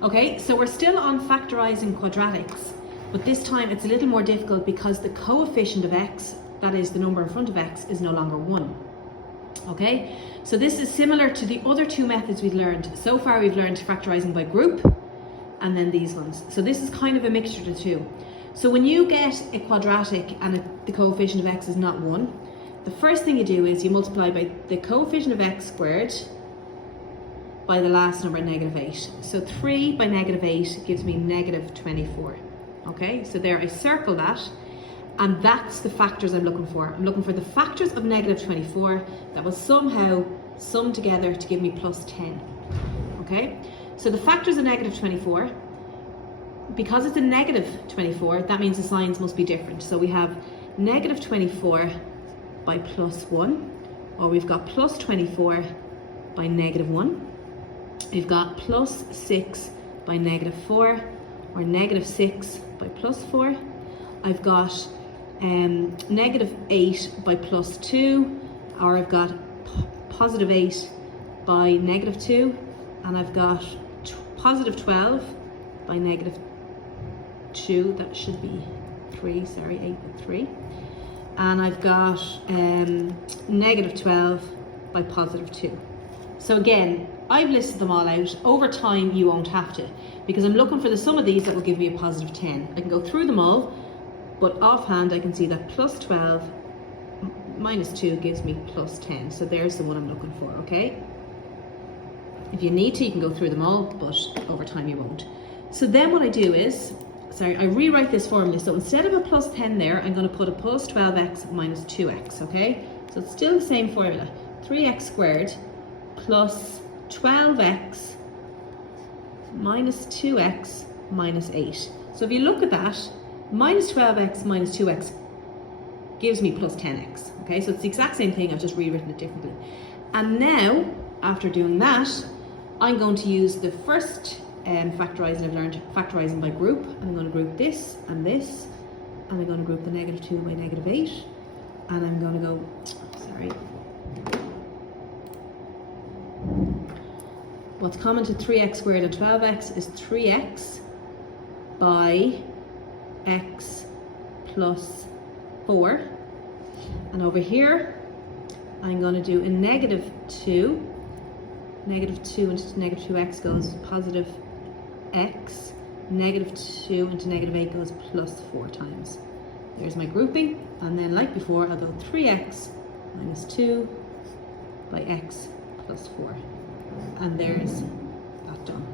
Okay, so we're still on factorising quadratics, but this time it's a little more difficult because the coefficient of x, that is the number in front of x, is no longer 1. Okay, so this is similar to the other two methods we've learned. So far we've learned factorising by group and then these ones. So this is kind of a mixture of the two. So when you get a quadratic and the coefficient of x is not 1, the first thing you do is you multiply by the coefficient of x squared by the last number, -8. So 3 by -8 gives me -24. Okay, so there I circle that, and that's the factors I'm looking for. I'm looking for the factors of -24 that will somehow sum together to give me +10. Okay, so the factors of -24, because it's a -24, that means the signs must be different. So we have -24 by +1, or we've got +24 by -1. We've got +6 by -4, or -6 by +4. I've got -8 by +2, or I've got +8 by -2, and I've got +12 by -2, that should be 3, sorry, 8 by 3. And I've got -12 by +2. So again, I've listed them all out. Over time, you won't have to, because I'm looking for the sum of these that will give me a +10. I can go through them all, but offhand I can see that +12 minus 2 gives me +10. So there's the one I'm looking for, okay? If you need to, you can go through them all, but over time you won't. So then what I do is, I rewrite this formula. So instead of a +10 there, I'm going to put a +12x minus 2x, okay? So it's still the same formula. 3x squared plus 12x minus 2x minus 8. So if you look at that, minus 12x minus 2x gives me +10x, okay? So it's the exact same thing, I've just rewritten it differently. And now, after doing that, I'm going to use the first factorising I've learned, factorising by group. I'm going to group this, and I'm going to group the -2 by -8, and I'm going to go, what's common to 3x squared and 12x is 3x by x plus 4. And over here, I'm going to do a -2. -2 into -2x goes +x. -2 into -8 goes +4 times. There's my grouping. And then like before, I'll go 3x minus 2 by x plus 4. And there's that done.